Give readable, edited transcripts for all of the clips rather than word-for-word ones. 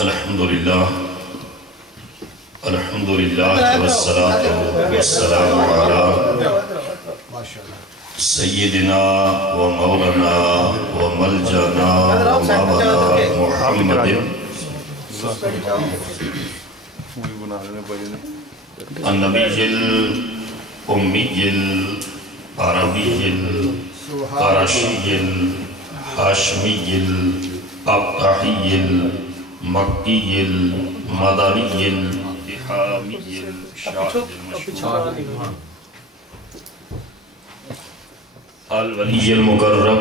الحمدللہ والصلاة والسلام علی سیدنا و مولانا و ملجانا و مولانا محمد النبی الامی العربی القرشی الحاشمی الابتحی مکی المدنی الحامی الشاہد المشہور الولی المقرب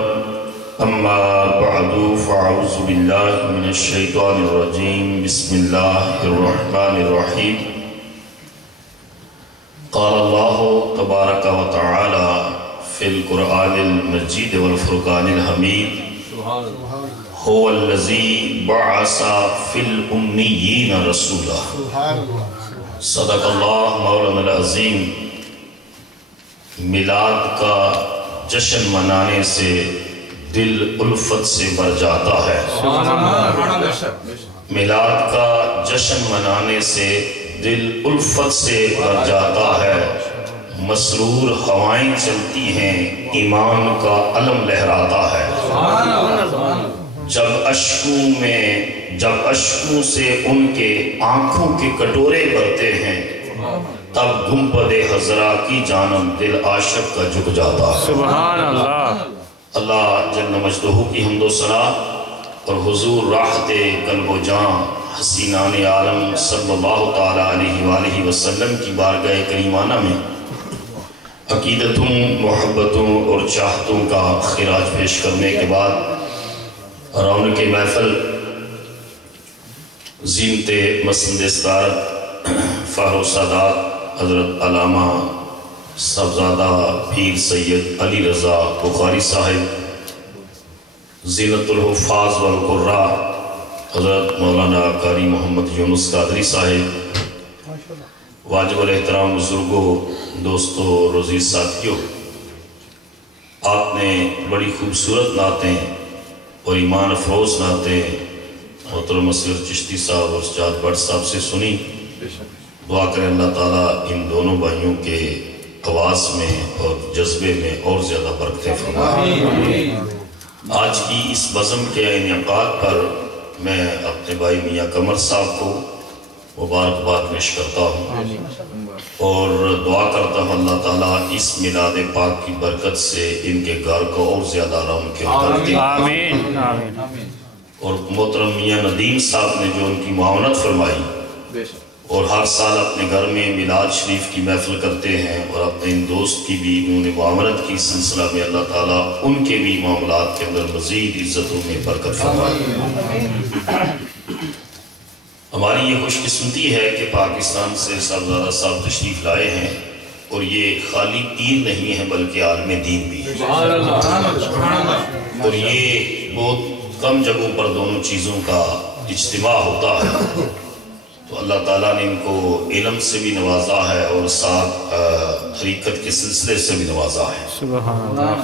اما بعد فاعوذ باللہ من الشیطان الرجیم بسم اللہ الرحمن الرحیم قال اللہ تبارک و تعالی فی القرآن المجید والفرقان الحمید هو الذي بعث في الأميين رسولا صدق اللہ مولانا العظیم۔ میلاد کا جشن منانے سے دل الفت سے بھر جاتا ہے۔ میلاد کا جشن منانے سے دل الفت سے بھر جاتا ہے۔ مسرور ہوائیں چلتی ہیں، ایمان کا علم لہراتا ہے۔ جب اشکوں سے ان کے آنکھوں کے کٹورے بھرتے ہیں، تب گنبد حضرا کی جانب دل عاشق کا جھک جاتا ہے۔ سبحان اللہ۔ اللہ جل مجدہ کی حمد و ثنا اور حضور راحت قلب و جان حسینان عالم صلی اللہ تعالیٰ علیہ وآلہ وسلم کی بارگاہ کریمانہ میں عقیدتوں، محبتوں اور چاہتوں کا خراج پیش کرنے کے بعد رونق محفل زینت مسند استعارت فخر و سادات حضرت علامہ صاحبزادہ پیر سید علی رضا بخاری صاحب، زینت الحفاظ والقراء حضرت مولانا قاری محمد یونس قادری صاحب، واجب الاحترام بزرگوں، دوستوں اور عزیز ساتھیوں، آپ نے بڑی خوبصورت نعتیں اور ایمان افروز نعتیں محترم اصغر چشتی صاحب اور سجاد بٹ صاحب سے سنی۔ دعا کریں اللہ تعالیٰ ان دونوں بھائیوں کے آواز میں اور جذبے میں اور زیادہ برکتیں فرمائے۔ آج کی اس بزم کے انعقاد پر میں اپنے بھائی میاں قمر صاحب کو مبارکباد پیش کرتا ہوں اور دعا کرتا ہوں اللہ تعالیٰ اس میلاد پاک کی برکت سے ان کے گھر کو اور زیادہ رونق دے۔ آمین۔ اور محترم میاں ندیم صاحب نے جو ان کی معاونت فرمائی اور ہر سال اپنے گھر میں میلاد شریف کی محفل کرتے ہیں اور اپنے ان دوست کی بھی انہوں نے معاونت کی سلسلہ میں اللہ تعالیٰ ان کے بھی معاملات کے اندر مزید عزتوں میں برکت فرمائے۔ ہماری یہ خوش قسمتی ہے کہ پاکستان سے صاحبزادہ صاحب تشریف لائے ہیں اور یہ خالی پیر نہیں ہے بلکہ عالم دین بھی ہے، اور یہ بہت کم جگہوں پر دونوں چیزوں کا اجتماع ہوتا ہے۔ تو اللہ تعالیٰ نے ان کو علم سے بھی نوازا ہے اور ساتھ حقیقت کے سلسلے سے بھی نوازا ہے،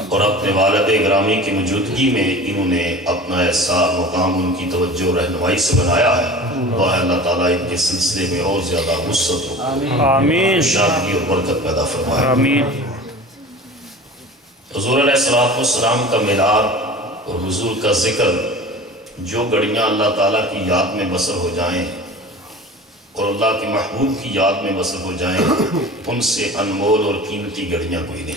اور اپنے والد گرامی کی موجودگی میں انہوں نے اپنا ایسا مقام ان کی توجہ و رہنمائی سے بنایا ہے۔ دعا ہے اللہ تعالیٰ ان کے سلسلے میں اور زیادہ وسعت ہو، شادی اور برکت پیدا فرمائے۔ حضور علیہ السلام کا میلاد اور حضور کا ذکر، جو گھڑیاں اللہ تعالیٰ کی یاد میں بسر ہو جائیں اور اللہ کے محبوب کی یاد میں بسر ہو جائیں، ان سے انمول اور قیمتی گھڑیاں کوئی نہیں۔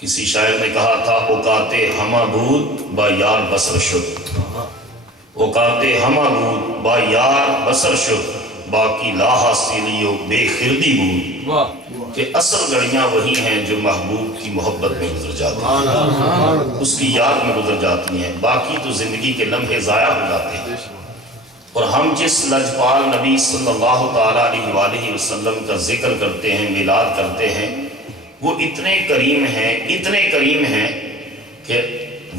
کسی شاعر نے کہا تھا اوقات ہمہ بود با یار بسر شد، اوقات ہمہ بود با یار بسر شد، باقی لا حاصلی و بے خردی بود، کہ اصل گھڑیاں وہی ہیں جو محبوب کی محبت میں گزر جاتی ہیں، اس کی یاد میں گزر جاتی ہیں، باقی تو زندگی کے لمحے ضائع ہو جاتے ہیں۔ اور ہم جس لجپال نبی صلی اللہ تعالیٰ علیہ وآلہ وسلم کا ذکر کرتے ہیں، میلاد کرتے ہیں، وہ اتنے کریم ہیں کہ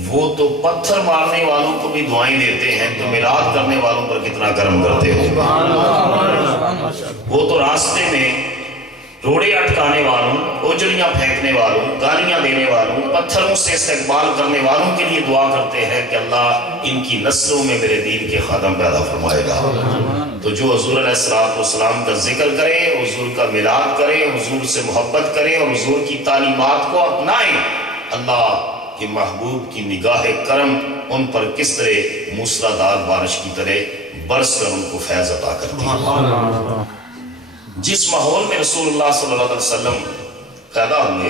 وہ تو پتھر مارنے والوں کو بھی دعائیں دیتے ہیں، تو میلاد کرنے والوں پر کتنا کرم کرتے ہیں۔ وہ تو راستے میں روڑے اٹکانے والوں، اوجڑیاں پھینکنے والوں، گالیاں دینے والوں، پتھروں سے استقبال کرنے والوں کے لیے دعا کرتے ہیں کہ اللہ ان کی نسلوں میں میرے دین کے خادم پیدا فرمائے گا۔ تو جو حضور علیہ السلام کا ذکر کرے، حضور کا میلاد کرے، حضور سے محبت کرے اور حضور کی تعلیمات کو اپنائیں، اللہ کہ محبوب کی نگاہ کرم ان پر کس طرح موسلادھار بارش کی طرح برس کر ان کو فیض عطا کرتی ہے۔ جس ماحول میں رسول اللہ صلی اللہ علیہ وسلم پیدا ہوئے،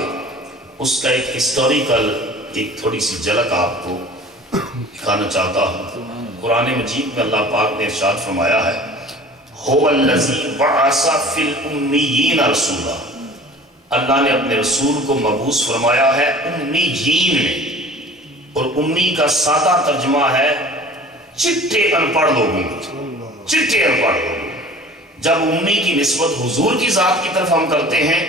اس کا ایک ہسٹوریکل ایک تھوڑی سی جھلک آپ کو دکھانا چاہتا ہوں۔ قرآن مجید میں اللہ پاک نے ارشاد فرمایا ہے هو الذی بعث فی الامیین رسولا، اللہ نے اپنے رسول کو مبعوث فرمایا ہے امیین میں، اور امی کا سادہ ترجمہ ہے چٹے ان پڑھ لوگوں، چٹے ان پڑھ لوگوں۔ جب امی کی نسبت حضور کی ذات کی طرف ہم کرتے ہیں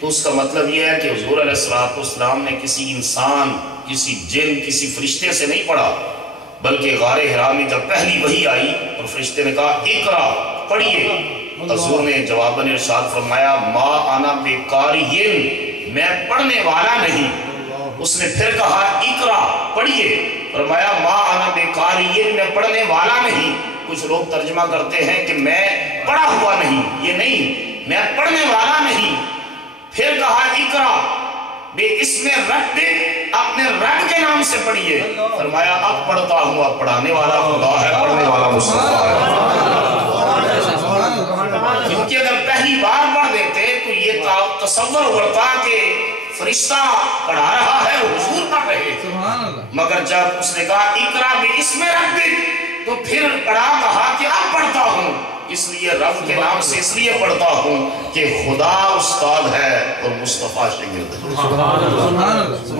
تو اس کا مطلب یہ ہے کہ حضور علیہ السلام نے کسی انسان، کسی جن، کسی فرشتے سے نہیں پڑھا، بلکہ غار حرا میں جب پہلی وحی آئی اور فرشتے نے کہا اقرا، پڑھیے، حضور نے جواباً ارشاد فرمایا ما انا بقارئ، میں پڑھنے والا نہیں۔ اس نے پھر کہا اقرا، پڑھیے، فرمایا ما انا بقارئ، میں پڑھنے والا نہیں۔ کچھ لوگ ترجمہ کرتے ہیں کہ میں پڑھا ہوا نہیں، یہ نہیں، میں پڑھنے والا نہیں۔ پھر کہا اقرا بے اسم ربک، اپنے رب کے نام سے پڑھیے، فرمایا اب پڑھتا ہوں، اب پڑھانے والا خدا ہے، پڑھنے والا مصطفیٰ ہے۔ کیونکہ اگر پہلی بار پڑھ دیتے تو یہ تصور ہوتا کہ فرشتہ پڑھا رہا ہے، حضور پڑھ رہے تھے، مگر جب اس نے کہا اقرا بے اسم ربک تو پھر پڑھا کہا کہ اب پڑھتا ہوں، اس لیے رب کے نام سے اس لیے پڑھتا ہوں کہ خدا استاد ہے اور مصطفیٰ شاگرد ہے۔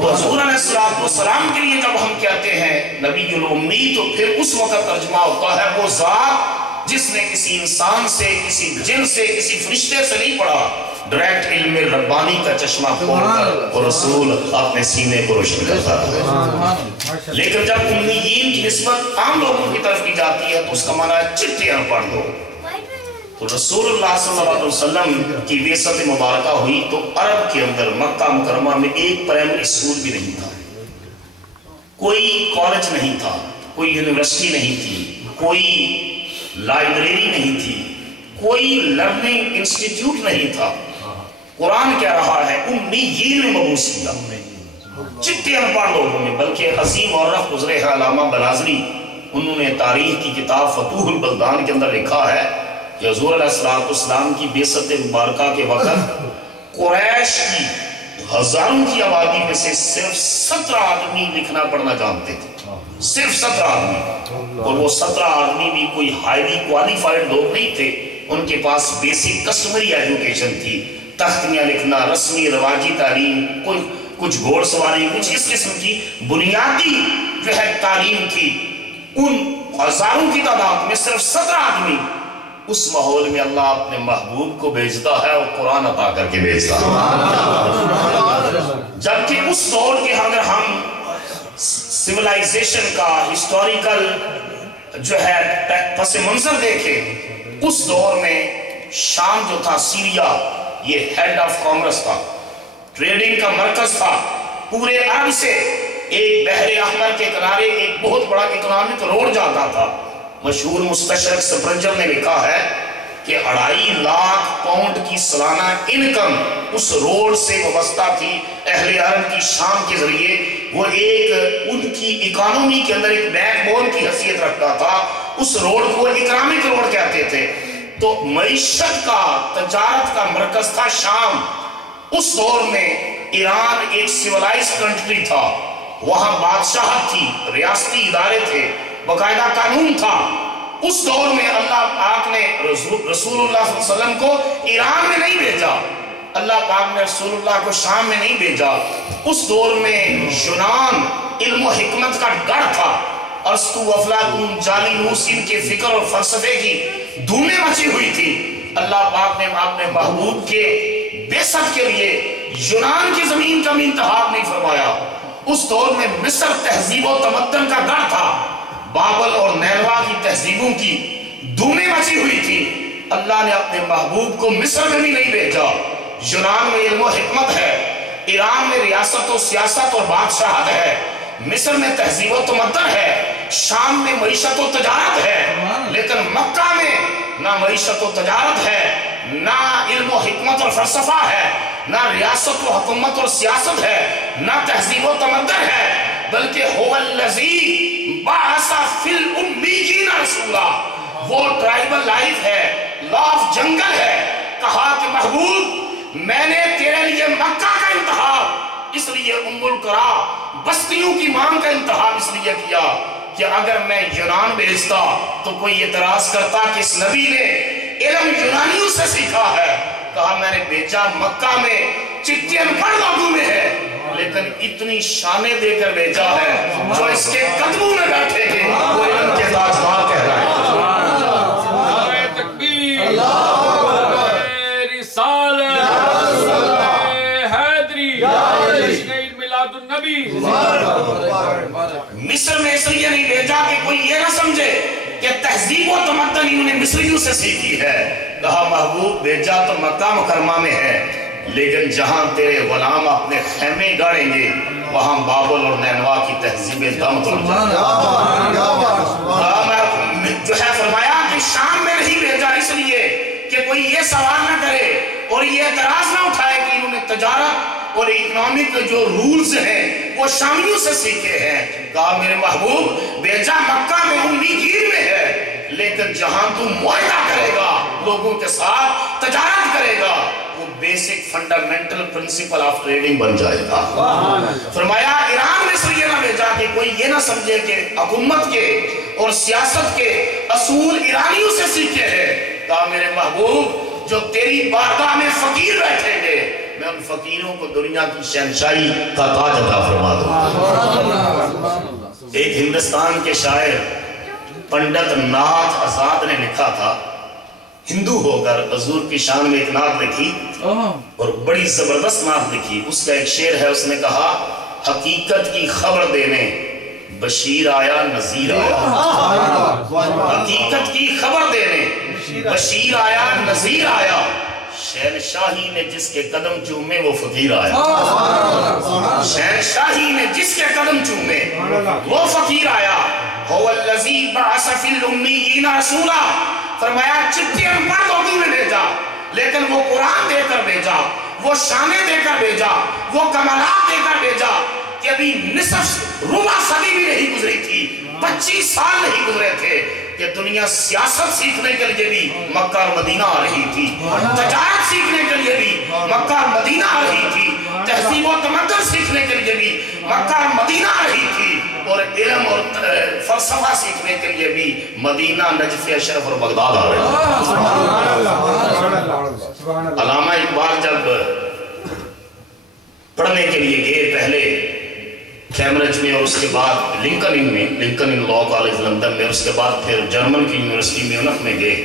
حضور علیہ السلام کے لیے جب ہم کہتے ہیں نبی الامی تو پھر اس وقت ترجمہ ہوتا ہے وہ ذات جس نے کسی انسان سے، کسی جن سے، کسی فرشتے سے نہیں پڑھا، ڈائریکٹ علم ربانی کا چشمہ کھول کر اور رسول اپنے سینے کو روشن کرتا ہے۔ لیکن جب امیین کی نسبت عام لوگوں کی طرف کی جاتی ہے تو اس کا معنی ہے چٹے ان پڑھ لو۔ تو رسول اللہ صلی اللہ علیہ وسلم کی بعثت مبارکہ ہوئی تو عرب کے اندر مکہ مکرمہ میں ایک پرائمری سکول بھی نہیں تھا، کوئی کالج نہیں تھا، کوئی یونیورسٹی نہیں تھی، کوئی لائبریری نہیں تھی، کوئی لرننگ انسٹیٹیوٹ نہیں تھا۔ قرآن کہہ رہا ہے امیین میں مبعوث کیا، چٹے ان پڑھ لوگوں میں۔ بلکہ عظیم مورخ گزرے ہیں علامہ بلازری، انہوں نے تاریخ کی کتاب فتوح البلدان کے اندر لکھا ہے کہ حضور علیہ السلام کی بعثت مبارکہ کے وقت قریش کی ہزاروں کی آبادی میں سے صرف 17 آدمی لکھنا پڑھنا جانتے تھے، صرف 17 آدمی، اور وہ 17 آدمی بھی کوئی ہائیلی کوالیفائڈ لوگ نہیں تھے، ان کے پاس بیسک کسٹمری ایجوکیشن تھی، تختیاں لکھنا، رسمی رواجی تعلیم، کچھ گھوڑ سواری، کچھ اس قسم کی بنیادی جو ہے تعلیم تھی۔ ان ہزاروں کی تعداد میں صرف 17 آدمی، اس ماحول میں اللہ اپنے محبوب کو بھیجتا ہے اور قرآن عطا کر کے بھیجتا ہے۔ جبکہ اس دور کے اگر ہم سیولائزیشن کا ہسٹوریکل جو ہے پس منظر دیکھیں، اس دور میں شام جو تھا، سیریا، یہ ہیڈ آف کامرس تھا، ٹریڈنگ کا مرکز تھا۔ پورے عرب سے ایک بحر احمر کے کنارے ایک بہت بڑا اکنامک روڈ جاتا تھا۔ مشہور مستشرق سپرنجر نے لکھا ہے کہ 2.5 لاکھ پاؤنڈ کی سالانہ انکم اس روڈ سے وابستہ تھی اہل عرب کی شام کے ذریعے۔ وہ ایک ان کی اکانومی کے اندر ایک بیک بون کی حیثیت رکھتا تھا۔ اس روڈ کو اکنامک روڈ کہتے تھے۔ تو معیشت کا، تجارت کا مرکز تھا شام۔ اس دور میں ایران ایک سیولائز کنٹری تھا، وہاں بادشاہت تھی، ریاستی ادارے تھے، باقاعدہ قانون تھا۔ اس دور میں اللہ پاک نے رسول اللہ صلی اللہ علیہ وسلم کو ایران میں نہیں بھیجا، اللہ پاک نے رسول اللہ کو شام میں نہیں بھیجا۔ اس دور میں یونان علم و حکمت کا گڑھ تھا، ارسطو افلاطون جالینوس ان کے فکر اور فلسفے کی دھومیں مچی ہوئی تھی۔ اللہ پاک نے اپنے محبوب کے بعثت کے لیے یونان کی زمین کا بھی انتخاب نہیں فرمایا۔ اس دور میں مصر تہذیب و تمدن کا گڑھ تھا، بابل اور نیروا کی تہذیبوں کی دھومیں مچی ہوئی تھی۔ اللہ نے اپنے محبوب کو مصر میں بھی نہیں بھیجا، یونان میں علم و حکمت ہے، ایران میں ریاست و سیاست اور بادشاہت ہے، مصر میں تہذیب و تمدن ہے، شام میں معیشت و تجارت ہے، لیکن مکہ میں نہ معیشت و تجارت ہے، نہ علم و حکمت اور فلسفہ ہے، نہ ریاست و حکومت اور سیاست ہے، نہ تہذیب و تمدن ہے، بلکہ هو الذی بعث فی الامیین رسولا، وہ ٹرائبل لائف ہے، لاف جنگل ہے۔ کہا کہ محبوب میں نے تیرے لیے مکہ کا انتخاب اس لیے ام القرا بستیوں کی مانگ کا انتخاب اس لیے کیا کہ اگر میں یونان بھیجتا تو کوئی اعتراض کرتا کہ اس نبی نے علم یونانیوں سے سیکھا ہے۔ کہا میں نے بھیجا مکہ میں چٹی انپڑھ لوگوں میں ہے، لیکن اتنی شانیں دے کر بھیجا ہے جو اس کے قدموں میں بیٹھے ہیں وہ علم کے تاجدار کہہ رہا ہے۔ مصر میں اس لیے نہیں بھیجا کہ کوئی یہ نہ سمجھے کہ تہذیب و تمدن انہوں نے مصریوں سے سیکھی ہے۔ کہا محبوب بھیجا تو مکہ مکرمہ میں ہے، لیکن جہاں تیرے غلام اپنے خیمے گاڑیں گے وہاں بابل اور نینوا کی تہذیبیں دم توڑ جائیں گے۔ جو ہے فرمایا کہ شام میں نہیں بھیجا اس لیے کہ کوئی یہ سوال نہ کرے اور یہ اعتراض نہ اٹھائے کہ انہوں نے تجارت اور اکنامک جو رولز ہیں وہ شامیوں سے سیکھے ہیں۔ کہا میرے محبوب بھیجا مکہ میں امی گیر میں ہے، لیکن جہاں تم معاہدہ کرے گا لوگوں کے ساتھ تجارت کرے گا وہ basic fundamental principle of trading بن جائے گا۔ فرمایا ایران میں اس لیے نہ بھیجا کہ کوئی یہ نہ سمجھے کہ حکومت کے اور سیاست کے اصول ایرانیوں سے سیکھے ہیں۔ کہا میرے محبوب جو تیری بارگاہ میں فقیر بیٹھیں گے میں ان فقیروں کو دنیا کی شہنشاہی کا تاج عطا فرما دوں۔ ایک ہندوستان کے شاعر پنڈت ناتھ آزاد نے لکھا تھا، ہندو ہو کر حضور کی شان میں ایک نعت لکھی اور بڑی زبردست نعت لکھی۔ اس کا ایک شعر ہے، اس نے کہا حقیقت کی خبر دینے بشیر آیا نذیر آیا، حقیقت کی خبر دینے بشیر آیا نذیر آیا، شہنشاہی نے جس کے قدم چومے وہ فقیر آیا، شہنشاہی نے جس کے قدم چومے وہ فقیر آیا۔ هو الذی بعث فی الامیین رسولا، فرمایا چٹھی انپڑھ لوگوں میں بھیجا لیکن وہ قرآن دے کر بھیجا، وہ شانیں دے کر بھیجا، وہ کمالات دے کر بھیجا کہ ابھی نصف ربع صدی بھی نہیں گزری تھی، 25 سال نہیں گزرے تھے کہ دنیا سیاست سیکھنے کے لیے بھی مکہ اور مدینہ آ رہی تھی، تجارت سیکھنے کے لیے بھی مکہ اور مدینہ آ رہی تھی، تہذیب و تمدن سیکھنے کے لیے بھی مکہ اور مدینہ آ رہی تھی، اور علم اور فلسفہ سیکھنے کے لیے بھی مدینہ، نجف، اشرف اور بغداد آ رہے تھے۔ علامہ اقبال جب پڑھنے کے لیے گئے پہلے کیمبرج میں اور اس کے بعد لنکن ان میں، لنکن ان لاء کالج لندن میں، اور اس کے بعد پھر جرمن کی یونیورسٹی میونخ میں گئے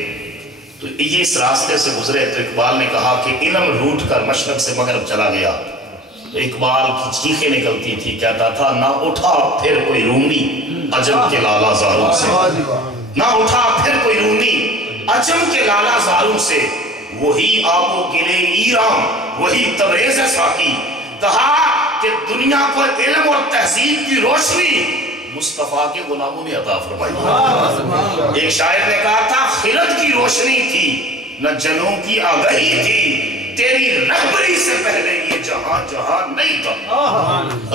تو یہ اس راستے سے گزرے تو اقبال نے کہا کہ علم روٹ کر مشرق سے مغرب چلا گیا۔ تو اقبال کی چیخیں نکلتی تھی، کہتا تھا نہ اٹھا پھر کوئی رومی عجم کے لالا زاروں سے، نہ اٹھا پھر کوئی رومی عجم کے لالا زاروں سے، وہی آب و گلے ایران وہی تبریز ساکی۔ کہا کہ دنیا کو علم اور تہذیب کی روشنی مصطفیٰ کے غلاموں نے عطا فرمائی۔ ایک شاعر نے کہا تھا خلد کی روشنی تھی نہ جنوں کی آگہی تھی، تیری رہبری سے پہلے یہ جہاں جہاں نہیں تھا۔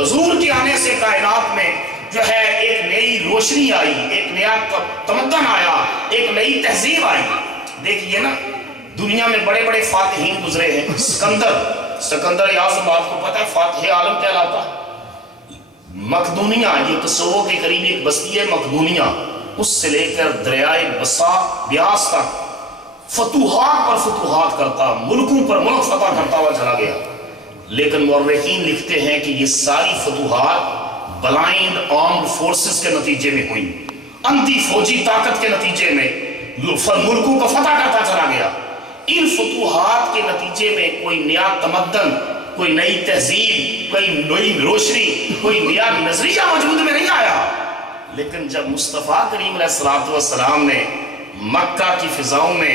حضور کے آنے سے کائنات میں جو ہے ایک نئی روشنی آئی، ایک نیا تمدن آیا، ایک نئی تہذیب آئی۔ دیکھئے نا دنیا میں بڑے بڑے فاتحین گزرے ہیں، سکندر اعظم آپ کو پتا ہے فاتح عالم کہلاتا ہے۔ مقدونیہ یہ کسوو کے قریب ایک بستی ہے مقدونیہ، اس سے لے کر دریائے بیاس تک فتوحات پر فتوحات کرتا، ملکوں پر ملک فتح کرتا ہوا چلا گیا۔ لیکن مورخین لکھتے ہیں کہ یہ ساری فتوحات بلائنڈ آرمڈ فورسز کے نتیجے میں ہوئی، اندھی فوجی طاقت کے نتیجے میں ملکوں کو فتح کرتا چلا گیا۔ ان فتوحات کے نتیجے میں کوئی نیا تمدن، کوئی نئی تہذیب، کوئی نئی روشنی، کوئی نیا نظریہ وجود میں نہیں آیا۔ لیکن جب مصطفیٰ کریم علیہ السلام نے مکہ کی فضاؤں میں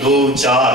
2-4,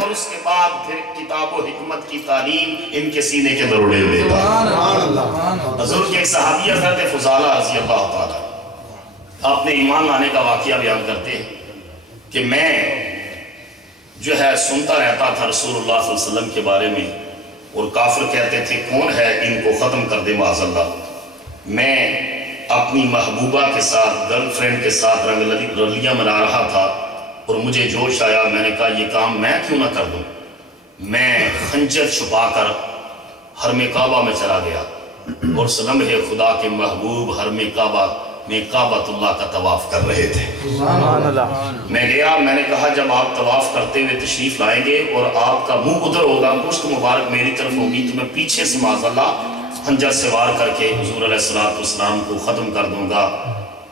اور اس کے بعد پھر کتاب و حکمت کی تعلیم ان کے سینے کے دروڑے دیتا ہے۔ حضور کے ایک صحابی حضرت فضالہ رضی اللہ تعالیٰ آپ نے ایمان لانے کا واقعہ بیان کرتے ہیں کہ میں جو ہے سنتا رہتا تھا رسول اللہ صلی اللہ علیہ وسلم کے بارے میں، اور کافر کہتے تھے کون ہے ان کو ختم کر دے معاذ اللہ۔ میں اپنی محبوبہ کے ساتھ گرل فرینڈ کے ساتھ رنگ رلیاں منا رہا تھا، اور مجھے جوش آیا، میں نے کہا یہ کام میں کیوں نہ کر دوں۔ میں خنجر چھپا کر حرم کعبہ میں چلا گیا، اور اس لمحے خدا کے محبوب حرم کعبہ میں کعبۃ اللہ کا طواف کر رہے تھے۔ میں گیا، میں نے کہا جب آپ طواف کرتے ہوئے تشریف لائیں گے اور آپ کا منہ ادھر ہوگا، پشت مبارک میری طرف ہوگی، تو میں پیچھے سے معاذ اللہ خنجر سے وار کر کے حضور علیہ السلام کو ختم کر دوں گا۔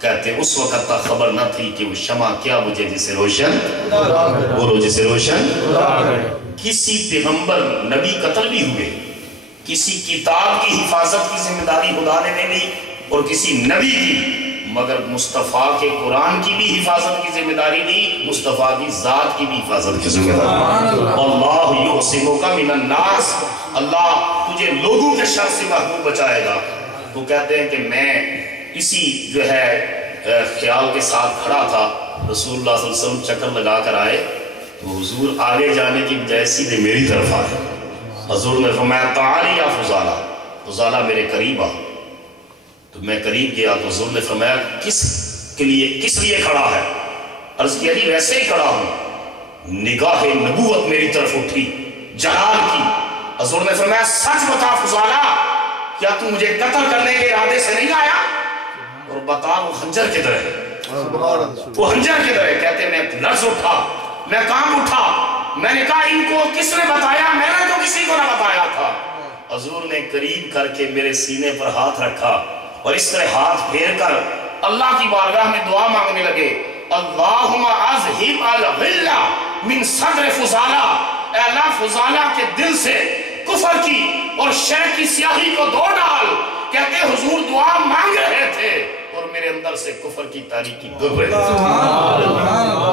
کہتے اس وقت تک خبر نہ تھی کہ وہ شمع کیا بجھے جسے روشن، بولو جسے روشن۔ کسی پیغمبر نبی قتل بھی ہوئے، کسی کتاب کی حفاظت کی ذمہ داری خدا نے نہیں لی اور کسی نبی کی، مگر مصطفیٰ کے قرآن کی بھی حفاظت کی ذمہ داری لی، مصطفیٰ کی ذات کی بھی حفاظت کی ذمہ داری۔ اللہ یعصمک من الناس، اللہ تجھے لوگوں کے شر سے محفوظ بچائے گا۔ تو کہتے ہیں کہ میں اسی جو ہے خیال کے ساتھ کھڑا تھا، رسول اللہ صلی اللہ علیہ وسلم چکر لگا کر آئے تو حضور آگے جانے کی بجائے سیدھے میری طرف آئے۔ حضور نے فرمایا تعالی یا فضالہ، فضالہ میرے قریب آ۔ تو میں قریب گیا تو حضور نے فرمایا کس لیے کھڑا ہے؟ عرض کیا جی ویسے ہی کھڑا ہوں۔ نگاہ نبوت میری طرف اٹھی، جلال کی۔ حضور نے فرمایا سچ بتا فضالہ، کیا تو مجھے قتل کرنے کے ارادے سے نہیں آیا؟ اور بتا وہ خنجر کدھر ہے؟ وہ خنجر کدھر ہے؟ کہتے میں لرز اٹھا، میں کام اٹھا، میں نے کہا ان کو کس نے بتایا؟ میں نے تو کسی کو نہ بتایا تھا۔ حضور نے قریب کر کے میرے سینے پر ہاتھ رکھا اور اس طرح ہاتھ پھیر کر اللہ کی بارگاہ میں دعا مانگنے لگے، اللہم اذہب الغل من صدر فضالہ، اے اللہ فضالہ کے دل سے کفر کی اور شر کی سیاہی کو دھو ڈال۔ کہتے حضور دعا مانگ رہے تھے اور میرے اندر سے کفر کی تاریکی دھل رہی تھی،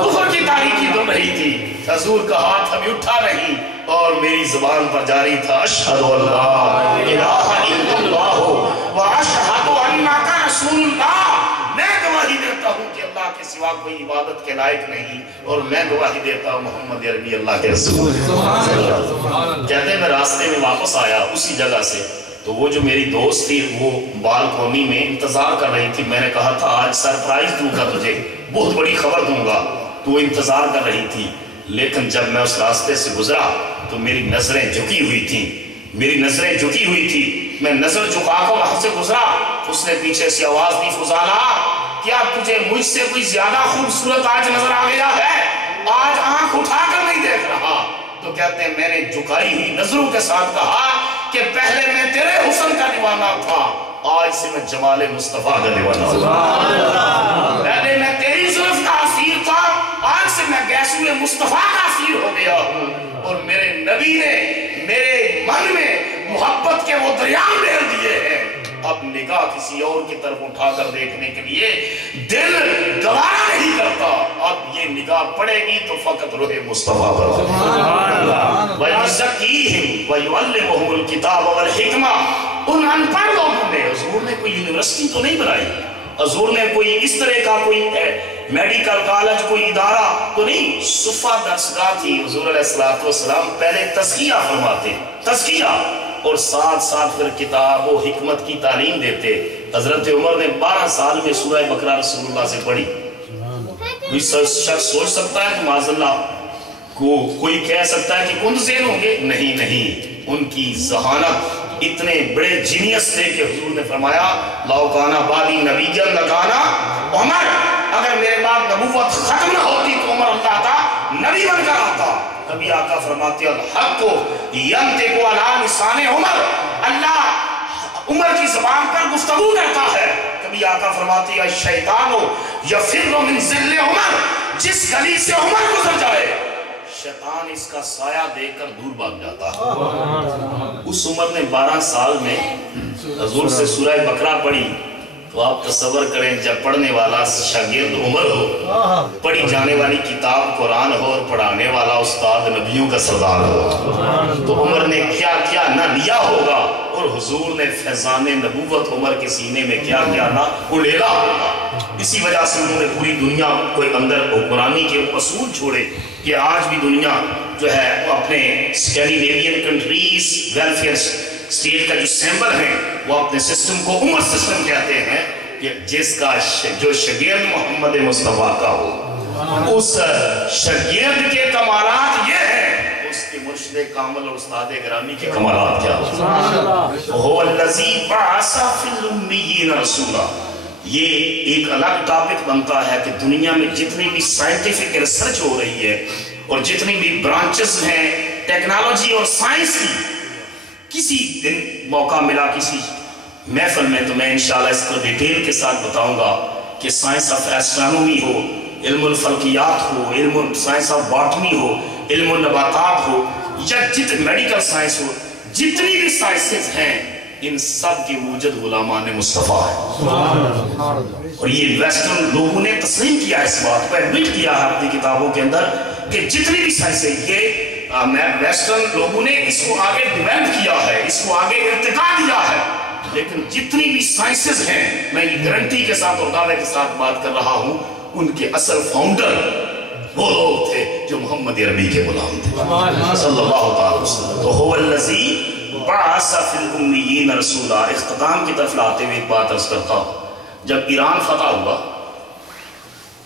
کفر کی تاریکی دھل رہی تھی۔ حضور کا ہاتھ ابھی اٹھا نہیں اور میری زبان پر جاری تھا اشہد اللہ الہ الا اللہ و اشہد انک رسول اللہ۔ میں گواہی دیتا ہوں کہ اللہ کے سوا کوئی عبادت کے لائق نہیں، اور میں گواہی دیتا ہوں محمد عربی اللہ کے رسول۔ کہتے میں راستے میں واپس آیا اسی جگہ سے، تو وہ جو میری دوست تھی وہ بالکونی میں انتظار کر رہی تھی۔ میں نے کہا تھا آج سرپرائز دوں گا تجھے، بہت بڑی خبر دوں گا، تو وہ انتظار کر رہی تھی۔ لیکن جب میں اس راستے سے گزرا تو میری نظریں جھکی ہوئی تھیں، میں نظر جھکا کر وہاں سے گزرا۔ اس نے پیچھے سے آواز دی فضالہ کیا تجھے مجھ سے کوئی زیادہ خوبصورت آج نظر آ گیا ہے؟ آج آنکھ اٹھا کر نہیں دیکھ رہا۔ تو کہتے ہیں میں نے جھکائی ہوئی نظروں کے ساتھ کہا کہ پہلے میں تیرے حسن کا دیوانہ تھا، آج سے میں جمال مصطفیٰ کا دیوانہ ہوں۔ پہلے میں تیری زلف کا اسیر تھا، آج سے میں گیسو مصطفیٰ کا اسیر ہو گیا ہوں۔ اور میرے نبی نے میرے من میں محبت کے وہ دریا ڈال دیے ہیں، اب نگاہ کسی اور کی طرف اٹھا کر دیکھنے کے لیے دل گوارا نہیں کرتا۔ اب یہ نگاہ پڑے گی تو فقط روح مصطفیٰ پر۔ وَيُزَكِّيهِمْ وَيُعَلِّمُهُمُ الْكِتَابَ وَالْحِكْمَةَ۔ ان ان پڑھ لوگوں نے، حضور نے کوئی یونیورسٹی تو نہیں بنائی، حضور نے کوئی اس طرح کا کوئی میڈیکل کالج کوئی ادارہ تو نہیں، صفہ درسگاہ تھی۔ حضور علیہ السلام پہلے تزکیہ فرماتے، تزکیہ، اور ساتھ ساتھ پھر کتاب و حکمت کی تعلیم دیتے۔ حضرت عمر نے 12 سال میں سورہ بقرہ رسول اللہ سے پڑھی۔ کوئی شخص سوچ سکتا ہے کہ معاذ اللہ کوئی کہہ سکتا ہے کہ کند ذہن ہوں گے؟ نہیں، ان کی ذہانت اتنے بڑے جینیس تھے کہ حضور نے فرمایا لو کانا بعدی نبیًا لکانا عمر، اگر میرے بعد نبوت ختم نہ ہوتی تو عمر اللہ کا نبی بن کر آتا۔ کبھی آقا فرماتے الحق ینطق علی لسان عمر، اللہ عمر کی زبان پر گفتگو کرتا ہے۔ کبھی آقا فرماتے ہیں الشیطان یفر من ظل عمر، جس گلی سے عمر گزر جائے شیطان اس کا سایہ دیکھ کر دور بھاگ جاتا ہے۔ اس عمر نے 12 سال میں حضور سے سورہ بقرہ پڑھی تو آپ تصور کریں جب پڑھنے والا شاگرد عمر ہو، پڑھی جانے والی کتاب قرآن ہو اور پڑھانے والا استاد نبیوں کا سردار ہو، تو عمر نے کیا کیا نہ لیا ہوگا، اور حضور نے فیضان نبوت عمر کے سینے میں کیا کیا نہ اڑیلا ہوگا۔ اسی وجہ سے انہوں نے پوری دنیا کو اندر حکمرانی کے اصول چھوڑے کہ آج بھی دنیا جو ہے وہ اپنے اسکینڈینیوین کنٹریز ویلفیئر اسٹیٹ کا جو سیمبل ہے وہ اپنے سسٹم کو عمر سسٹم کہتے ہیں، کہ جس کا جو شاگرد محمد مصطفیٰ کا ہو، اس شاگرد کے کمالات یہ ہیں، اس کے مرشد کامل اور استاد گرامی کے کمالات کیا ہو؟ هو الذی بعث فی الامیین رسولا۔ یہ ایک الگ ٹاپک بنتا ہے کہ دنیا میں جتنی بھی سائنٹیفک ریسرچ ہو رہی ہے اور جتنی بھی برانچز ہیں ٹیکنالوجی اور سائنس کی، کسی دن موقع ملا کسی محفل میں تو میں انشاءاللہ اس کو ڈیٹیل کے ساتھ بتاؤں گا کہ سائنس آف ایسٹرانومی ہو، علم الفلکیات ہو، سائنس آف باٹنی ہو، علم النباتات ہو، یا میڈیکل سائنس ہو، جتنی بھی سائنسز ہیں ان سب کی موجد غلامان مصطفیٰ ہے۔ اور یہ ویسٹرن لوگوں نے تسلیم کیا اس بات پر، ایڈمٹ کیا ہے اپنی کتابوں کے اندر کہ جتنی بھی سائنسیں یہ ویسٹرن لوگوں نے اس کو آگے ڈیولپ کیا ہے، اس کو آگے ارتقا دیا ہے، لیکن جتنی بھی سائنسز ہیں میں یہ گارنٹی کے ساتھ اور دعوے کے ساتھ بات کر رہا ہوں، ان کے اصل فاؤنڈر وہ لوگ تھے جو محمد عربی کے غلام تھے صلی اللہ علیہ وسلم۔ تو هو الذی بعث فی الامیین رسولا۔ اختتام کی طرف لاتے ہوئے ایک بات عرض کرتا ہوں، جب ایران فتح ہوا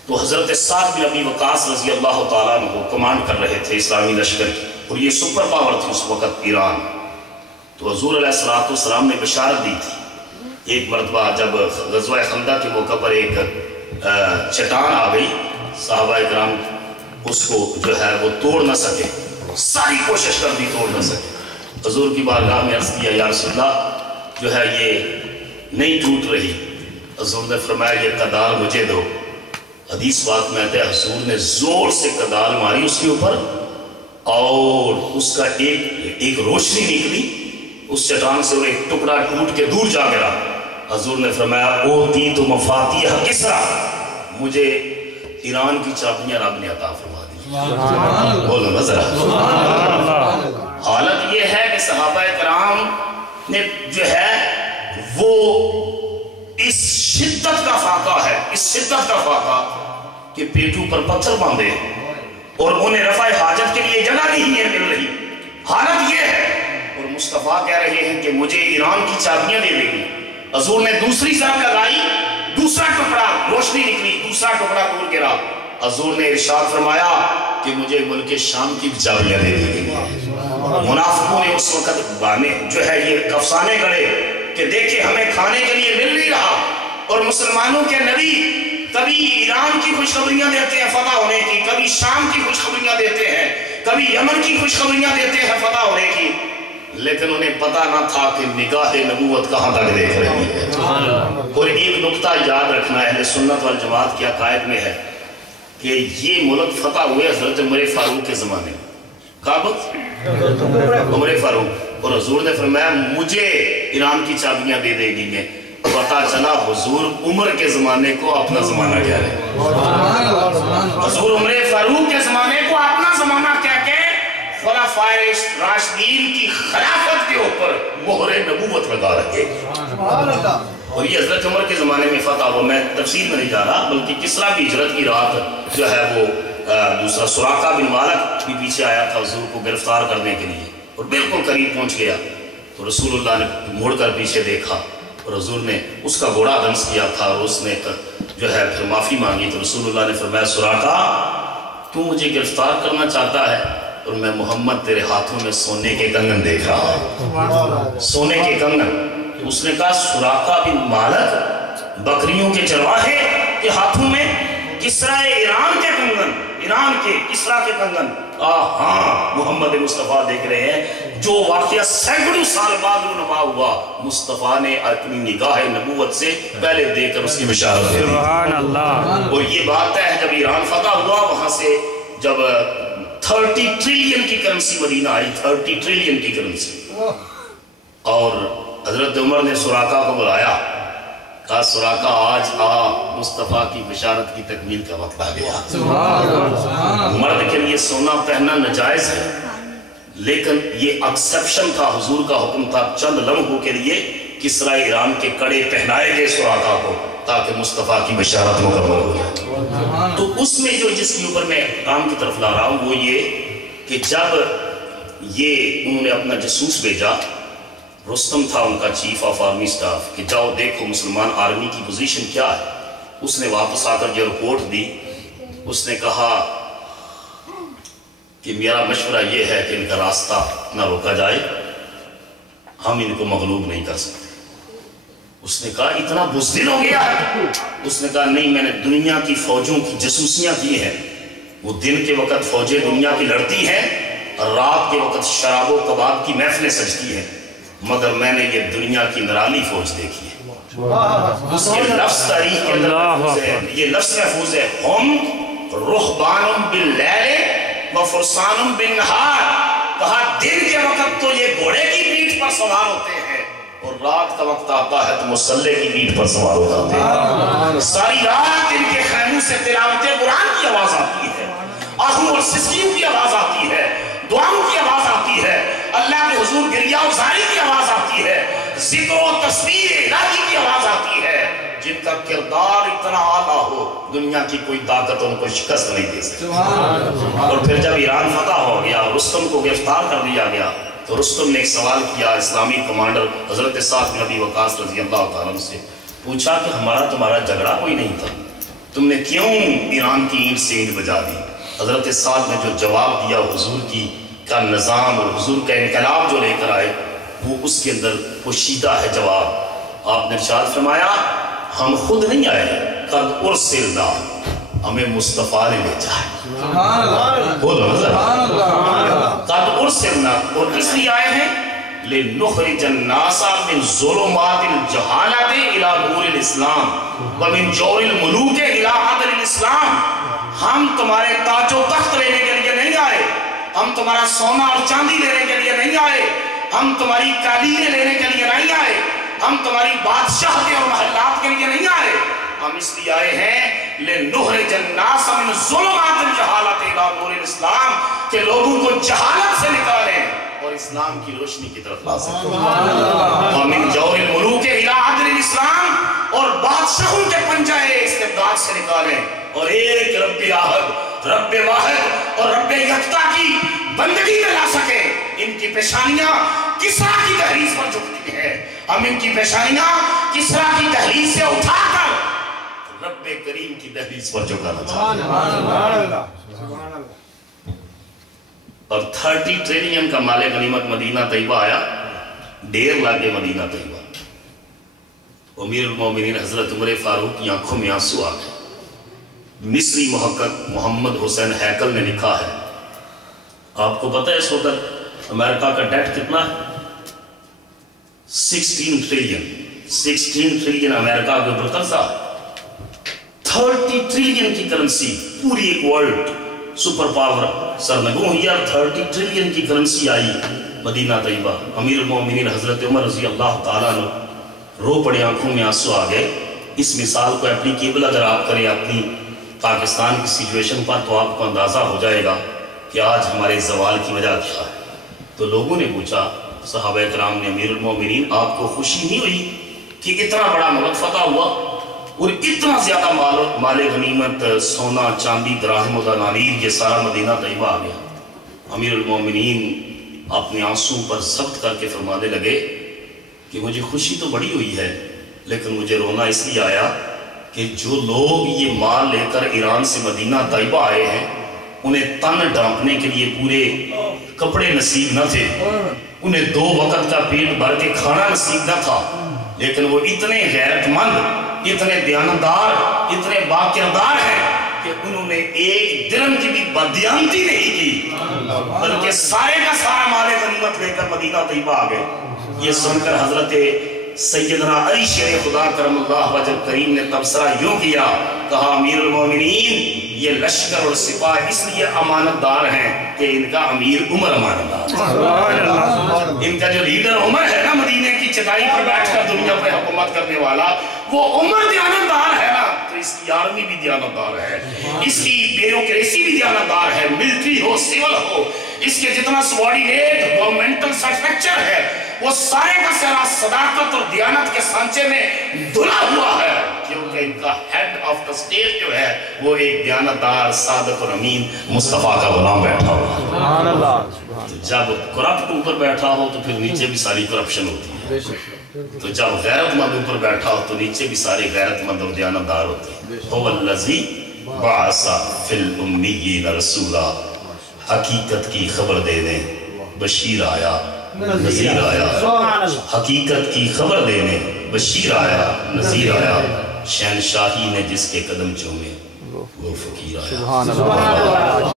تو حضرت سعد بن ابی وقاص رضی اللہ تعالیٰ عنہ کمانڈ کر رہے تھے اسلامی لشکر کی، اور یہ سپر پاور تھی اس وقت ایران۔ تو حضور علیہ السلام نے بشارت دی تھی، ایک مرتبہ جب غزوہ خندق کے موقع پر ایک چٹان آ گئی، صحابہ کرام اس کو جو ہے وہ توڑ نہ سکے، ساری کوشش کر دی توڑ نہ سکے۔ حضور کی بارگاہ میں عرض کیا یا رسول اللہ جو ہے یہ نہیں ٹوٹ رہی۔ حضور نے فرمایا یہ کدال مجھے دو۔ حدیث بات میں آتا ہے حضور نے زور سے کدال ماری اس کے اوپر، اور اس کا ایک روشنی نکلی اس چٹان سے، اور ایک ٹکڑا ٹوٹ کے دور جا گرا۔ حضور نے فرمایا اوتی تو مفاتیح کسرا، مجھے ایران کی چابیاں رب نے عطا فرما دی۔ بولو نا ذرا۔ حالت یہ ہے کہ صحابہ کرام نے جو ہے وہ اس شدت کا فاقہ ہے، اس شدت کا فاقہ کہ پیٹوں پر پتھر باندھے اور انہیں رفع حاجت کے لیے جگہ نہیں ہے مل رہی، حالت یہ ہے، اور مصطفیٰ کہہ رہے ہیں کہ مجھے ایران کی چابیاں دے دیں گی۔ حضور نے دوسری ضرب لگائی، دوسرا ٹکڑا روشنی نکلی، دوسرا ٹکڑا دور گرا۔ حضور نے ارشاد فرمایا کہ مجھے ملک شام کی چابیاں دے دیں گی۔ منافقوں نے اس وقت بانے جو ہے یہ افسانے گڑے کہ دیکھیں ہمیں کھانے کے لیے مل نہیں رہا، اور مسلمانوں کے نبی کبھی ایران کی خوشخبریاں دیتے ہیں فتح ہونے کی، کبھی شام کی خوشخبریاں دیتے ہیں، کبھی یمن کی خوشخبریاں دیتے ہیں فتح ہونے کی، لیکن انہیں پتا نہ تھا کہ نگاہ نبوت کہاں تک دیکھ رہی ہے۔ اور ایک نقطہ یاد رکھنا اہل سنت والجماعت کے عقائد میں ہے کہ یہ ملک فتح ہوئے حضرت عمر فاروق کے زمانے میں۔ کب؟ عمر فاروق۔ اور حضور نے فرمایا مجھے ایران کی چابیاں دے دے گی ہیں۔ پتا چلا حضور عمر کے زمانے کو اپنا زمانہ کہہ رہے ہیں، حضور عمر فاروق کے زمانے کو اپنا زمانہ کہہ کے خلفائے راشدین کی خلافت کے اوپر مہر نبوت لگا رہے۔ اور یہ حضرت عمر کے زمانے میں فتح ہوا۔ میں تفصیل میں نہیں جا رہا، بلکہ کسرا بھی ہجرت کی رات جو ہے وہ دوسرا سراقہ بن مالک بھی پیچھے آیا تھا حضور کو گرفتار کرنے کے لیے، اور بالکل قریب پہنچ گیا تو رسول اللہ نے مڑ کر پیچھے دیکھا، اور حضور نے اس کا گھوڑا دنس کیا تھا، اور اس نے جو ہے پھر معافی مانگی۔ تو رسول اللہ نے فرمایا سراقہ تو مجھے گرفتار کرنا چاہتا ہے، اور میں محمد تیرے ہاتھوں میں سونے کے کنگن دیکھ رہا ہوں، سونے کے کنگن۔ اس نے کہا سراقہ بن مالک بکریوں کے چرواہے کے ہاتھوں میں کسرا ایران کے کنگن، ایران کے کسرا کے کنگن۔ ہاں محمد مصطفیٰ دیکھ رہے ہیں جو واقعہ سینکڑوں سال بعد رونما ہوا، مصطفیٰ نے اپنی نگاہ نبوت سے پہلے دیکھ کر اس کی بشارت دے دی۔ سبحان اللہ۔ اور یہ بات ہے جب ایران فتح ہوا، وہاں سے جب 30 ٹریلین کی کرنسی مدینہ آئی، 30 ٹریلین کی کرنسی، اور حضرت عمر نے سراقہ کو بلایا کہا سراقہ آج مصطفیٰ کی بشارت کی تکمیل کا وقت آ گیا۔ مرد کے لیے سونا پہننا ناجائز ہے، لیکن یہ ایکسیپشن تھا، حضور کا حکم تھا چند لمحوں کے لیے کسرا ایران کے کڑے پہنائے گئے سراقہ کو تاکہ مصطفیٰ کی بشارت مکمل ہو جائے۔ تو اس میں جو جس کے اوپر میں کام کی طرف لا رہا ہوں وہ یہ کہ جب یہ انہوں نے اپنا جاسوس بھیجا، رستم تھا ان کا چیف آف آرمی سٹاف، کہ جاؤ دیکھو مسلمان آرمی کی پوزیشن کیا ہے۔ اس نے واپس آ کر جو رپورٹ دی، اس نے کہا کہ میرا مشورہ یہ ہے کہ ان کا راستہ نہ روکا جائے، ہم ان کو مغلوب نہیں کر سکتے۔ اس نے کہا اتنا بزدل ہو گیا ہے؟ اس نے کہا نہیں، میں نے دنیا کی فوجوں کی جاسوسیاں کی ہیں، وہ دن کے وقت فوجیں دنیا کی لڑتی ہیں اور رات کے وقت شراب و کباب کی محفلیں سجتی ہیں، مگر میں نے یہ دنیا کی نرالی فوج دیکھی ہے۔ اس کے لفظ تاریخ کے اندر محفوظ ہے، یہ لفظ محفوظ ہے، ہم رہبان باللیل و فرسان بالنہار۔ کہا دن کے وقت تو یہ گھوڑے کی پیٹھ پر سوار ہوتے ہیں اور رات کا وقت آتا ہے تو مسلح کی پیٹھ پر سوار ہو جاتے ہیں۔ ساری رات ان کے خیموں سے تلاوت قرآن کی آواز آتی ہے، آہوں اور سسکیوں کی آواز آتی ہے، دعاؤں کی آواز آتی ہے، اللہ کے حضور گریہ و زاری کی آواز آتی ہے، ذکر و تسبیح الہی کی آواز آتی ہے۔ جن کا کردار اتنا اعلیٰ ہو، دنیا کی کوئی طاقت ان کو شکست نہیں دے سکتی۔ اور پھر جب ایران فتح ہو گیا، رستم کو گرفتار کر دیا گیا، تو رستم نے ایک سوال کیا اسلامی کمانڈر حضرت سعد بن ابی وقاص رضی اللہ تعالیٰ عنہ سے، پوچھا کہ ہمارا تمہارا جھگڑا کوئی نہیں تھا، تم نے کیوں ایران کی اینٹ سے اینٹ بجا دی؟ حضرت سعد نے جو جواب دیا حضور کی کا نظام اور حضور کا انقلاب جو لے کر آئے، وہ اس کے اندر پوشیدہ ہے جواب۔ آپ نے ارشاد فرمایا ہم خود نہیں آئے، قد ارسلنا، ہمیں مصطفیٰ نے بھیجا ہے۔ بولو قد ارسلنا، اور اس لیے آئے ہیں لنخرج الناس من ظلمات الجہالت الى نور الاسلام ومن جور الملوک الى عدل الاسلام۔ ہم تمہارے تاج و تخت لینے کے لیے نہیں آئے، ہم تمہارا سونا اور چاندی لینے کے لیے نہیں آئے، ہم تمہاری قالینیں لینے کے لیے نہیں آئے، ہم تمہاری بادشاہتیں اور محلات کے لیے نہیں آئے، ہم اس لیے آئے ہیں لنخرج الناس من ظلمات الجہالت الى نور الاسلام، کہ لوگوں کو جہالت سے نکالیں اور اسلام کی روشنی کی طرف لا سکیں، ومن جور الملوک الى عدل الاسلام، اور بادشاہوں کے پنجے استبداد سے نکالیں اور ایک رب احد، رب واحد اور رب یکتا کی بندگی میں لا سکیں۔ ان کی پیشانیاں کسرا کی دہلیز پر جھکتی ہیں، ہم ان کی پیشانیاں کسرا کی دہلیز سے اٹھا کر رب کریم کی دہلیز پر جھکانا چاہتے ہیں۔ اور 30 ٹریلین کا مال غنیمت مدینہ طیبہ آیا، ڈیر لاگے مدینہ طیبہ۔ امیر المومنین حضرت عمر فاروق کی آنکھوں میں آنسو آ گئے۔ مصری محقق محمد حسین ہیکل نے لکھا ہے، آپ کو پتہ ہے اس وقت امریکہ کا ڈیٹ کتنا ہے؟ 16 ٹریلین امریکہ کے اوپر قرضہ ہے۔ 30 ٹریلین کی کرنسی، پوری ایک ورلڈ سپر پاور سرنگوں ہوئی اور 30 ٹریلین کی کرنسی آئی مدینہ طیبہ۔ امیر المومنین حضرت عمر رضی اللہ تعالیٰ عنہ رو پڑے، آنکھوں میں آنسو آ گئے۔ اس مثال کو اپلیکیبل اگر آپ کریں اپنی پاکستان کی سچویشن پر تو آپ کو اندازہ ہو جائے گا کہ آج ہمارے زوال کی وجہ کیا ہے۔ تو لوگوں نے پوچھا، صحابہ کرام نے، امیر المومنین آپ کو خوشی نہیں ہوئی کہ اتنا بڑا ملک فتح ہوا اور اتنا زیادہ مال غنیمت، سونا چاندی دراہم و دنانیر، یہ سارا مدینہ طیبہ آ گیا؟ امیر المومنین اپنے آنسوں پر ضبط کر کے فرمانے لگے کہ مجھے خوشی تو بڑی ہوئی ہے، لیکن مجھے رونا اس لیے آیا کہ جو لوگ یہ مال لے کر ایران سے مدینہ طیبہ آئے ہیں، انہیں تن ڈھانپنے کے لیے پورے کپڑے نصیب نہ تھے، انہیں 2 وقت کا پیٹ بھر کے کھانا نصیب نہ تھا، لیکن وہ اتنے غیرت مند، اتنے دیانتدار، اتنے باکردار ہیں کہ انہوں نے ایک درہم کی بھی بددیانتی نہیں کی، بلکہ سارے کا سارا مال غنیمت لے کر مدینہ طیبہ آ گئے۔ یہ سن کر حضرت سیدنا علی شیر خدا کرم اللہ وجہ کریم نے تبصرہ یوں کیا، کہا امیر المومنین یہ لشکر اور سپاہ اس لیے امانت دار ہیں کہ ان کا امیر عمر امانت دار، ان کا جو لیڈر عمر ہے نا مدینے کی چٹائی پر بیٹھ کر دنیا پر حکومت کرنے والا، وہ عمر دیانت دار ہے نا، تو اس کی آرمی بھی دیانت دار ہے، اس کی بیوروکریسی بھی دیانت دار ہے، ملٹری ہو سیول ہو، اس کے جتنا سوارڈینیٹ گورنمنٹل سٹرکچر ہے وہ سارے کا سارا صداقت اور دیانت کے سانچے میں دھلا ہوا ہے، کیونکہ ان کا ہیڈ آف دا اسٹیٹ جو ہے وہ ایک دیانت دار صادق اور امین مصطفیٰ کا غلام بیٹھا ہوا ہے۔ سبحان اللہ۔ جب کرپٹ اوپر بیٹھا ہو تو پھر نیچے بھی ساری کرپشن ہوتی ہے، تو جب غیرت مند اوپر بیٹھا ہو تو نیچے بھی سارے غیرت مند اور دیانت دار ہوتے ہیں۔ هو الذی بعث فی الامیین رسولا، حقیقت کی خبر دینے بشیر آیا نذیر آیا، حقیقت کی خبر دینے بشیر آیا نذیر آیا، شہنشاہی نے جس کے قدم چومے وہ فقیر آیا۔ سبحان اللہ۔